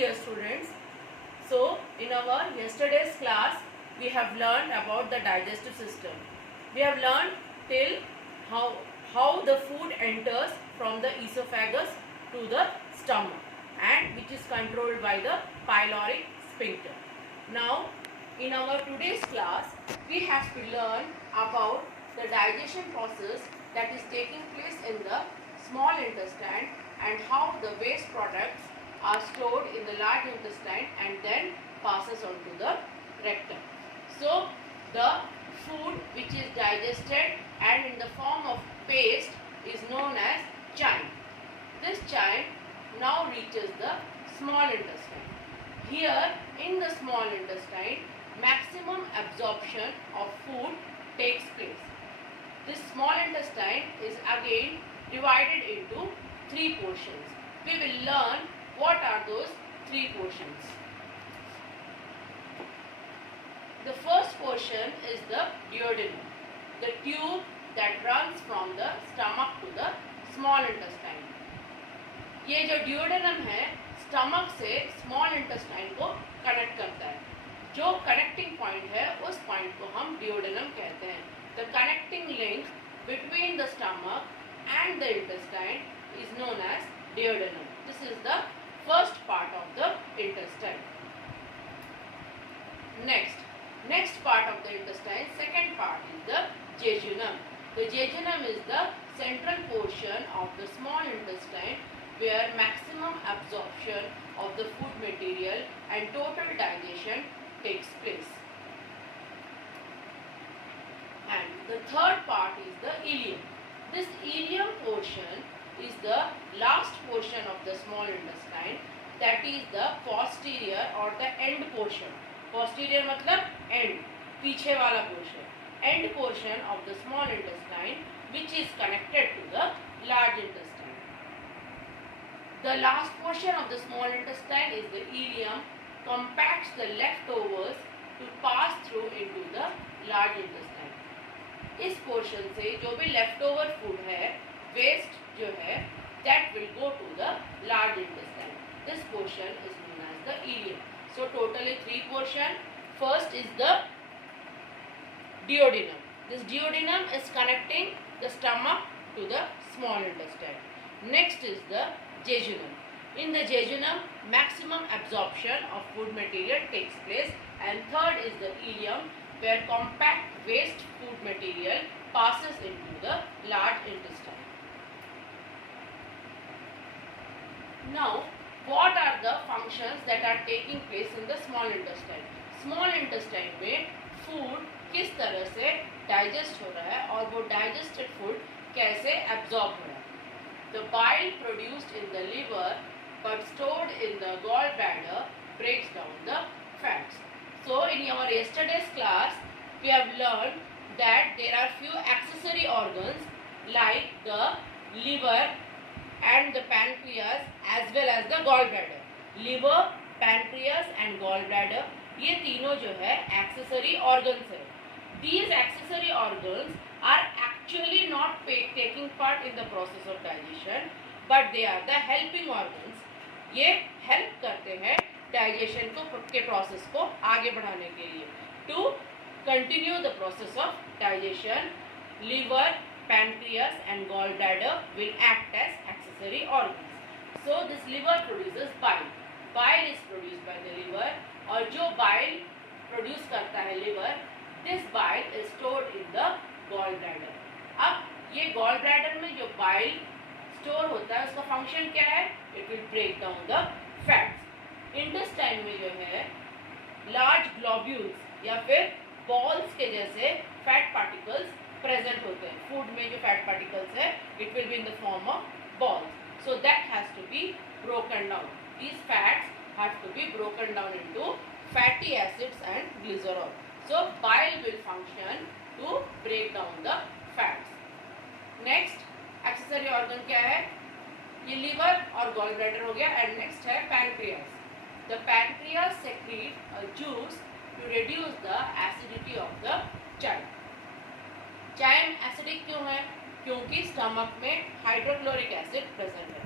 dear students. So in our yesterday's class we have learned about the digestive system. We have learned till how the food enters from the esophagus to the stomach and which is controlled by the pyloric sphincter. Now in our today's class we have to learn about the digestion process that is taking place in the small intestine and how the waste products are stored in the large intestine and then passes on to the rectum. So the food which is digested and in the form of paste is known as chyme. This chyme now reaches the small intestine. Here in the small intestine, maximum absorption of food takes place. This small intestine is again divided into three portions. We will learn what are those three portions. The first portion is the duodenum, the tube that runs from the stomach to the small intestine. ये जो duodenum है stomach से small intestine को connect करता है. जो connecting point है उस पॉइंट को हम duodenum कहते हैं. The connecting link between the stomach and the intestine is known as duodenum. This is the first part of the intestine. Next part of the intestine, second part is the jejunum. The jejunum is the central portion of the small intestine where maximum absorption of the food material and total digestion takes place. And the third part is the ileum. This ileum portion is the last portion of the small intestine, that is the posterior or the end portion. Posterior मतलब end, पीछे वाला portion. End portion of the small intestine which is connected to the large intestine. The last portion of the small intestine is the ileum, compacts the leftovers to pass through into the large intestine. इस portion से जो भी left over food है, waste जो है, that will go to the large intestine. This portion is known as the ileum. So totally three portion. First is the duodenum. This duodenum is connecting the stomach to the small intestine. Next is the jejunum. In the jejunum, maximum absorption of food material takes place. And third is the ileum, where compact waste food material passes into the large intestine. Now, what are the functions that are taking place in the small intestine? Small intestine में food किस तरह से digest हो रहा है और वो digested food कैसे absorb हो रहा है? The bile produced in the liver but stored in the gallbladder breaks down the fats. So in our yesterday's class, we have learned that there are few accessory organs like the liver and the pancreas as well as the gallbladder. Liver, pancreas and gallbladder, ये तीनों जो है accessory organs है. These accessory organs are actually not taking part in the process of digestion, but they are the helping organs. ये help करते हैं digestion के process को आगे बढ़ाने के लिए. To continue the process of digestion, liver, pancreas and gallbladder will act as accessory organs. So this liver produces bile. Bile is produced by the liver और जो bile produce करता है liver, this bile is stored in the gallbladder. अब ये gallbladder में जो bile store होता है उसका function क्या है? It will break down the fats. Intestine में जो है large globules या फिर balls के जैसे fat particles present होते हैं. Food में जो fat particles है, it will be in the form of balls. So that has to be broken down. These fats have to be broken down into fatty acids and glycerol. So bile will function to break down the fats. Next accessory organ क्या है? ये liver और gallbladder हो गया. And next है pancreas. The pancreas secrete a juice to reduce the acidity of the chyme. Chyme acidic क्यों है? क्योंकि स्टमक में हाइड्रोक्लोरिक एसिड प्रेजेंट है.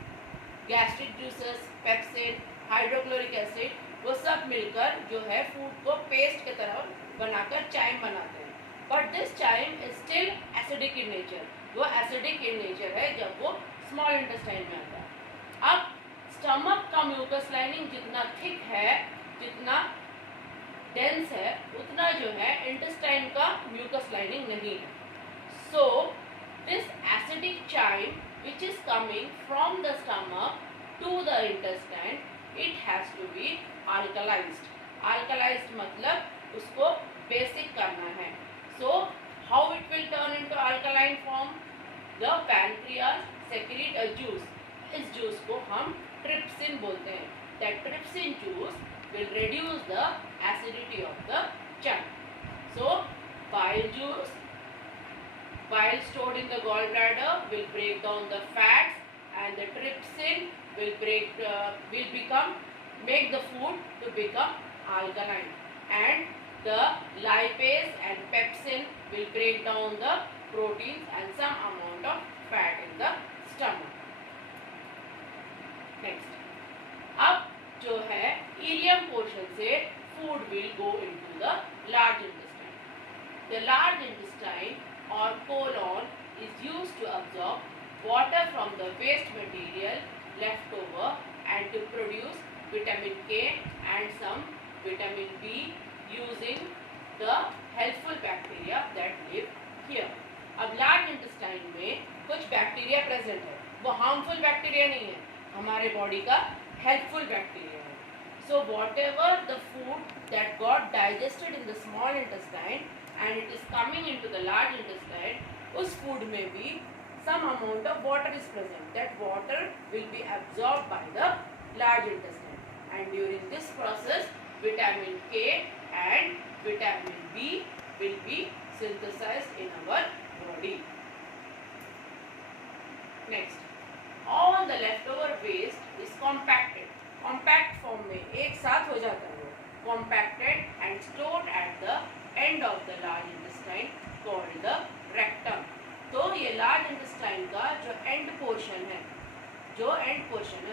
Gastric juices, pepsin, hydrochloric acid, वो सब मिलकर जो है फूड को पेस्ट की तरह बनाकर चाइम बनाते हैं. But this chyme is still acidic in nature. वो एसिडिक इन नेचर है जब वो स्मॉल इंटेस्टाइन में आता है. अब स्टमक का म्यूकस लाइनिंग जितना थिक है, जितना डेंस है, उतना जो है इंटेस्टाइन का म्यूकस लाइनिंग नहीं है. So this acidic chyme which is coming from the stomach to the intestine, it has to be alkalized. Alkalized मतलब उसको basic करना है. So how it will turn into alkaline form? The pancreas secrete a juice. इस juice को हम trypsin बोलते हैं. That trypsin juice will reduce the acidity of the chunk. So bile juice, bile stored in the gallbladder will break down the fats, and the trypsin will make the food to become alkaline, and the lipase and pepsin will break down the proteins and some amount of fat in the stomach. Next, अब जो है ileum portion से food will go into the large intestine. The large intestine or colon is used to absorb water from the waste material left over and to produce vitamin K and some vitamin B using the helpful bacteria that live here. अब large intestine में कुछ bacteria present है. वो harmful bacteria नहीं है, हमारे body का helpful bacteria है. So whatever the food that got digested in the small intestine and it is coming into the large intestine, उस food में भी some amount of water is present. That water will be absorbed by the large intestine, and during this process vitamin K and vitamin B will be synthesized in our body. Next, all the leftover waste is compacted. Compact form में एक साथ हो जाता है वो. Compacted and stored at the end of the large intestine called the rectum. तो ये large intestine का जो end portion है,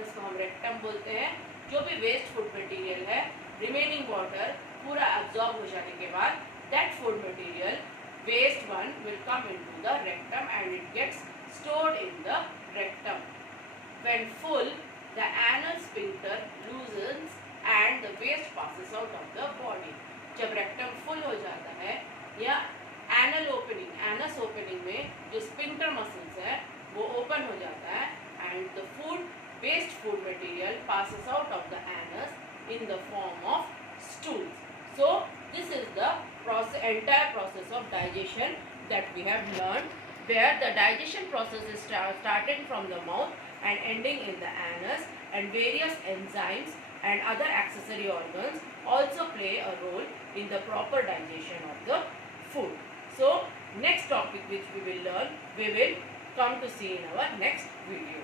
उसको हम rectum बोलते हैं. जो भी waste food material है, remaining water पूरा absorb हो जाने के बाद that food material, waste one, will come into the rectum and it gets stored in the rectum. When full, the anal sphincter loosens and the waste passes out of the body. जब rectum full हो जाता है या anal opening, anus opening में जो sphincter muscles है वो open हो जाता है and the food, waste food material passes out of the anus in the form of stools. So this is the entire process of digestion that we have learned, where the digestion process is starting from the mouth and ending in the anus, and various enzymes and other accessory organs also play a role in the proper digestion of the food. So next topic which we will learn, we will come to see in our next video.